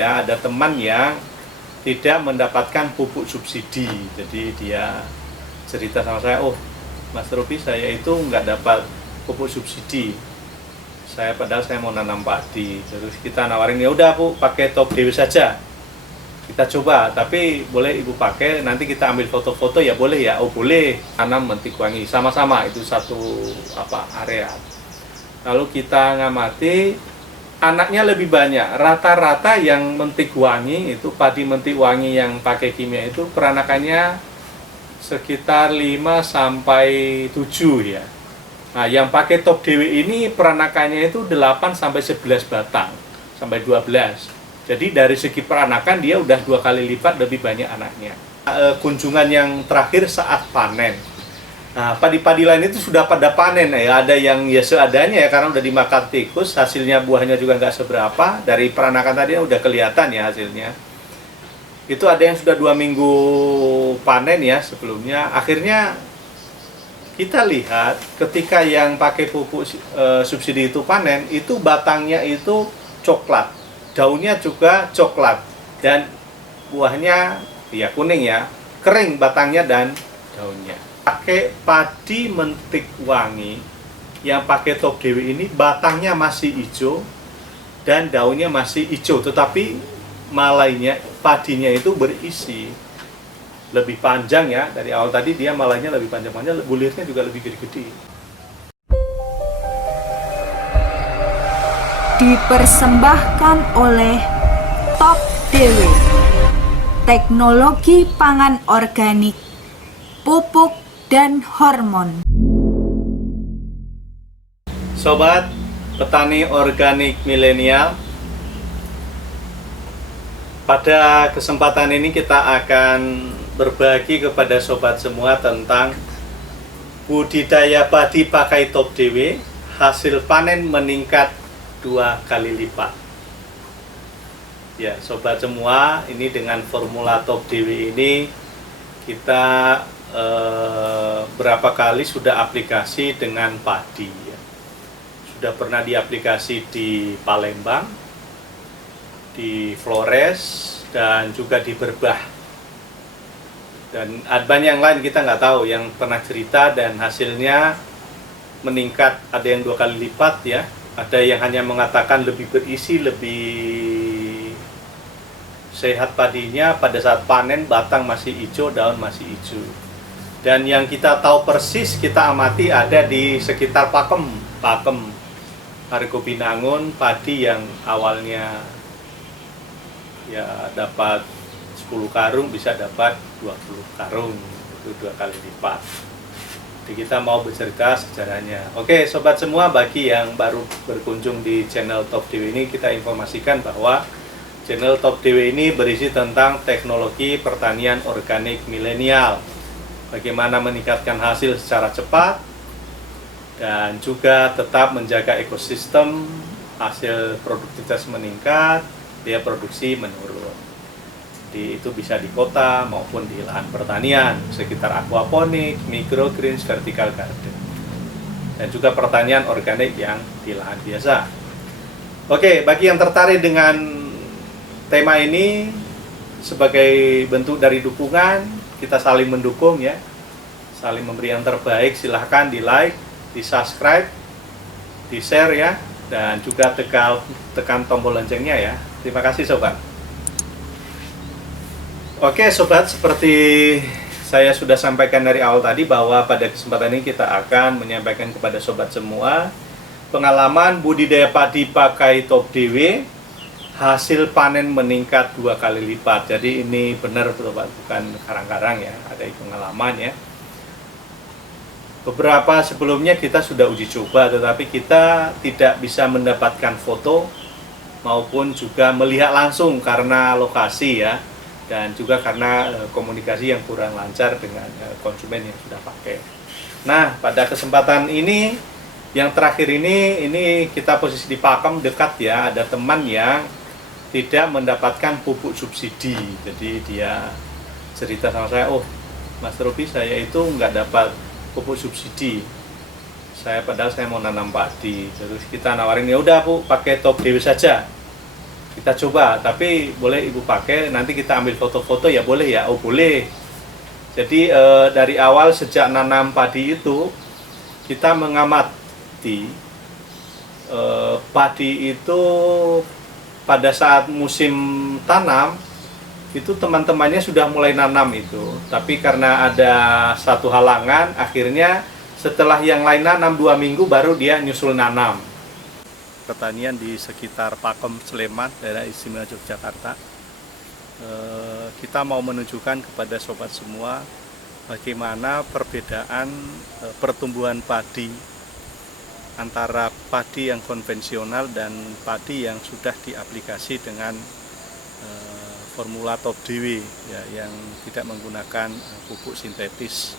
Ya, ada teman yang tidak mendapatkan pupuk subsidi, jadi dia cerita sama saya, oh Mas Robi, saya itu nggak dapat pupuk subsidi, padahal saya mau nanam padi. Terus kita nawarin, ya udah Bu, pakai top dewi saja, kita coba, tapi boleh Ibu pakai, nanti kita ambil foto-foto ya boleh ya. Oh boleh, tanam mentik wangi sama-sama, itu satu area. Lalu kita ngamati anaknya lebih banyak, rata-rata yang mentik wangi itu, padi mentik wangi yang pakai kimia itu peranakannya sekitar 5 sampai 7 ya. Nah, yang pakai top dewi ini peranakannya itu 8 sampai 11 batang sampai 12. Jadi dari segi peranakan dia udah 2 kali lipat lebih banyak anaknya. Kunjungan yang terakhir saat panen. Nah, padi-padi lain itu sudah pada panen ya, ada yang ya seadanya ya karena udah dimakan tikus, hasilnya buahnya juga nggak seberapa, dari peranakan tadi udah kelihatan ya hasilnya. Itu ada yang sudah 2 minggu panen ya sebelumnya. Akhirnya kita lihat ketika yang pakai pupuk subsidi itu panen, itu batangnya itu coklat, daunnya juga coklat, dan buahnya ya kuning ya, kering batangnya dan daunnya. Pakai padi mentik wangi yang pakai top dewi ini, batangnya masih hijau dan daunnya masih hijau, tetapi malainya, padinya itu berisi lebih panjang ya. Dari awal tadi dia malainya lebih panjang-panjang, bulirnya juga lebih gede-gede. Dipersembahkan oleh Top Dewi, teknologi pangan organik, pupuk dan hormon. Sobat petani organik milenial, pada kesempatan ini kita akan berbagi kepada sobat semua tentang budidaya padi pakai top dewi, hasil panen meningkat 2 kali lipat. Ya sobat semua, ini dengan formula top dewi ini kita berapa kali sudah aplikasi dengan padi ya. Sudah pernah diaplikasi di Palembang, di Flores, dan juga di Berbah, dan banyak yang lain kita nggak tahu yang pernah cerita dan hasilnya meningkat. Ada yang 2 kali lipat ya, ada yang hanya mengatakan lebih berisi, lebih sehat padinya pada saat panen, batang masih hijau, daun masih hijau. Dan yang kita tahu persis, kita amati ada di sekitar Pakem, Hargobinangun, padi yang awalnya ya dapat 10 karung bisa dapat 20 karung, itu 2 kali lipat. Jadi kita mau bercerita sejarahnya. Oke sobat semua, bagi yang baru berkunjung di channel Top Dewi ini, kita informasikan bahwa channel Top Dewi ini berisi tentang teknologi pertanian organik milenial, bagaimana meningkatkan hasil secara cepat dan juga tetap menjaga ekosistem, hasil produktivitas meningkat, biaya produksi menurun. Jadi itu bisa di kota maupun di lahan pertanian sekitar aquaponik, microgreens, vertical garden, dan juga pertanian organik yang di lahan biasa. Oke, bagi yang tertarik dengan tema ini, sebagai bentuk dari dukungan, kita saling mendukung ya, saling memberi yang terbaik. Silahkan di like, di subscribe, di share ya, dan juga tekan tombol loncengnya ya. Terima kasih sobat. Oke sobat, seperti saya sudah sampaikan dari awal tadi, bahwa pada kesempatan ini kita akan menyampaikan kepada sobat semua pengalaman budidaya padi pakai top dewi, hasil panen meningkat 2 kali lipat. Jadi ini benar sobat, bukan karang-karang ya, ada pengalaman ya. Beberapa sebelumnya kita sudah uji coba, tetapi kita tidak bisa mendapatkan foto maupun juga melihat langsung karena lokasi ya, dan juga karena komunikasi yang kurang lancar dengan konsumen yang sudah pakai. Nah pada kesempatan ini yang terakhir ini kita posisi di Pakem dekat ya, ada teman yang tidak mendapatkan pupuk subsidi. Jadi dia cerita sama saya, oh Mas Robi, saya itu nggak dapat pupuk subsidi, padahal saya mau nanam padi. Terus kita nawarin, ya udah Bu, pakai top dewi saja, kita coba, tapi boleh ibu pakai, nanti kita ambil foto-foto ya boleh ya? Oh boleh. Jadi dari awal sejak nanam padi itu kita mengamati padi itu pada saat musim tanam itu teman-temannya sudah mulai nanam itu, tapi karena ada satu halangan akhirnya setelah yang lain nanam 2 minggu baru dia nyusul nanam. Pertanian di sekitar Pakem, Sleman, daerah istimewa Yogyakarta. Kita mau menunjukkan kepada sobat semua bagaimana perbedaan pertumbuhan padi antara padi yang konvensional dan padi yang sudah diaplikasi dengan formula Top DW ya, yang tidak menggunakan pupuk sintetis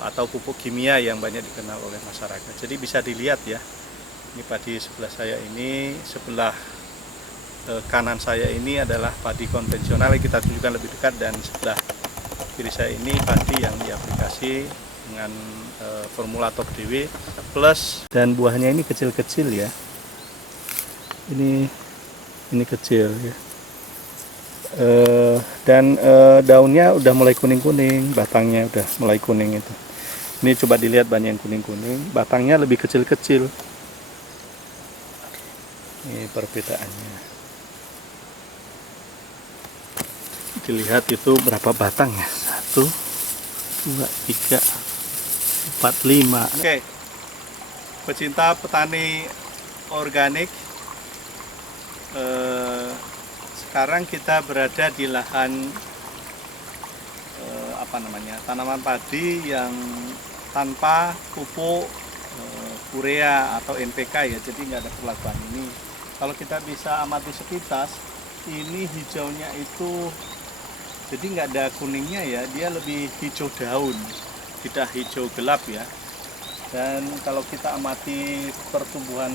atau pupuk kimia yang banyak dikenal oleh masyarakat. Jadi bisa dilihat ya, ini padi sebelah saya ini, sebelah kanan saya ini adalah padi konvensional, kita tunjukkan lebih dekat, dan sebelah kiri saya ini padi yang diaplikasi dengan formula Top DW plus, dan buahnya ini kecil-kecil ya. Ini kecil ya. Dan daunnya udah mulai kuning-kuning, batangnya udah mulai kuning itu. Ini coba dilihat banyak yang kuning-kuning, batangnya lebih kecil-kecil. Ini perbedaannya. Dilihat itu berapa batang ya? 1, 2, 3, 4, 5. Oke, pecinta petani organik, sekarang kita berada di lahan tanaman padi yang tanpa pupuk urea atau NPK ya, jadi nggak ada perlakuan ini. Kalau kita bisa amati sekitar, ini hijaunya itu jadi nggak ada kuningnya ya, dia lebih hijau daun, tidak hijau gelap ya. Dan kalau kita amati pertumbuhan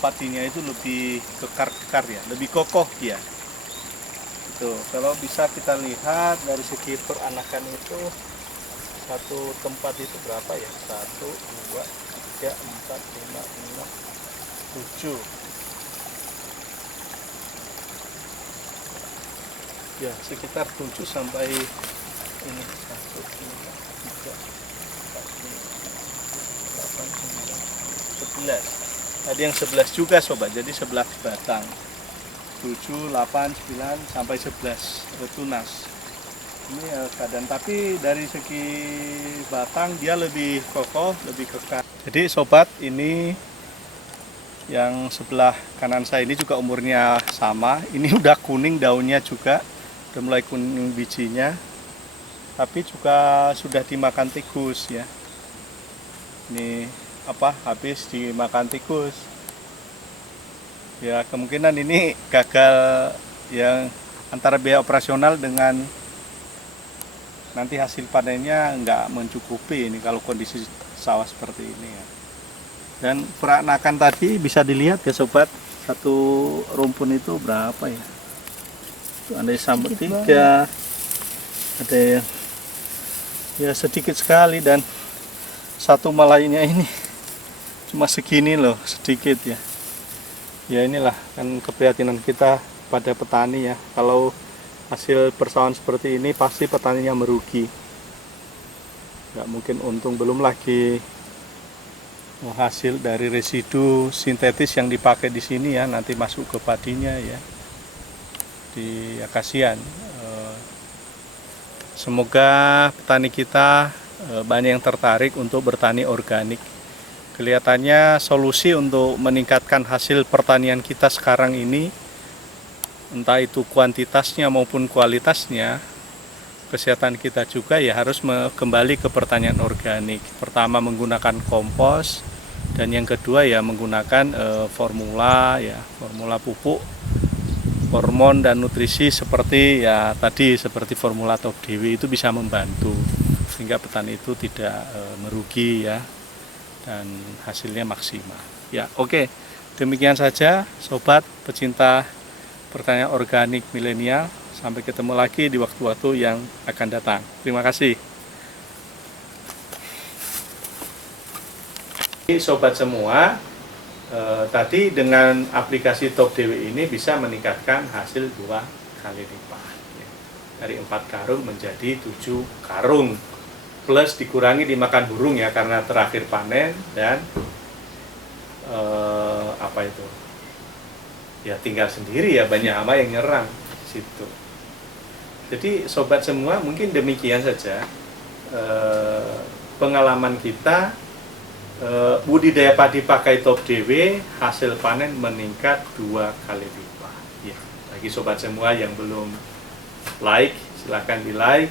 padinya itu lebih kekar-kekar ya, lebih kokoh dia. Itu kalau bisa kita lihat dari segi peranakan itu, satu tempat itu berapa ya? 1, 2, 3, 4, 5, 6, 7. Ya, sekitar 7 sampai ini 1, 2, 3, 4, 5, 8, 9, 11. Tadi yang 11 juga sobat, jadi 11 batang. 7, 8, 9 sampai 11 tunas. Ini keadaan, tapi dari segi batang dia lebih kokoh, lebih kekar. Jadi sobat, ini yang sebelah kanan saya ini juga umurnya sama. Ini udah kuning daunnya juga, udah mulai kuning bijinya, tapi juga sudah dimakan tikus ya. Ini habis dimakan tikus. Ya, kemungkinan ini gagal yang antara biaya operasional dengan nanti hasil panennya nggak mencukupi ini kalau kondisi sawah seperti ini ya. Dan peranakan tadi bisa dilihat ya sobat, satu rumpun itu berapa ya? Itu ada sampai 3, ada yang ya sedikit sekali, dan satu malainya ini cuma segini loh, sedikit ya. Ya inilah kan keprihatinan kita pada petani ya, kalau hasil persawahan seperti ini pasti petaninya merugi, nggak mungkin untung, belum lagi hasil dari residu sintetis yang dipakai di sini ya, nanti masuk ke padinya ya, ya kasihan. Semoga petani kita banyak yang tertarik untuk bertani organik. Kelihatannya solusi untuk meningkatkan hasil pertanian kita sekarang ini, entah itu kuantitasnya maupun kualitasnya, kesehatan kita juga ya harus kembali ke pertanian organik. Pertama menggunakan kompos, dan yang kedua ya menggunakan formula pupuk, hormon dan nutrisi seperti ya tadi, seperti formula Top DW itu bisa membantu sehingga petani itu tidak merugi ya, dan hasilnya maksimal. Ya, oke. Demikian saja sobat pecinta pertanian organik milenial. Sampai ketemu lagi di waktu-waktu yang akan datang. Terima kasih. Sobat semua, tadi dengan aplikasi Top Dewe ini bisa meningkatkan hasil 2 kali lipat, ya. Dari 4 karung menjadi 7 karung, plus dikurangi dimakan burung ya karena terakhir panen, dan apa itu ya, tinggal sendiri ya, banyak hama yang nyerang situ. Jadi sobat semua, mungkin demikian saja pengalaman kita. Budidaya padi pakai Top Dewe, hasil panen meningkat 2 kali lipat. Ya, bagi sobat semua yang belum like, silahkan di like,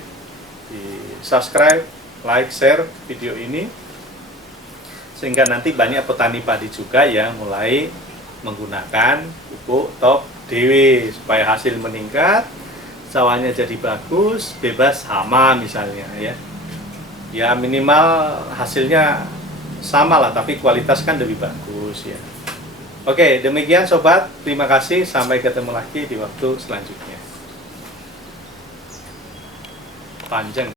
di subscribe, like, share video ini, sehingga nanti banyak petani padi juga yang mulai menggunakan pupuk Top Dewe supaya hasil meningkat, sawahnya jadi bagus, bebas hama misalnya ya. Ya minimal hasilnya sama lah, tapi kualitas kan lebih bagus ya. Oke, demikian sobat, terima kasih, sampai ketemu lagi di waktu selanjutnya. Panjang.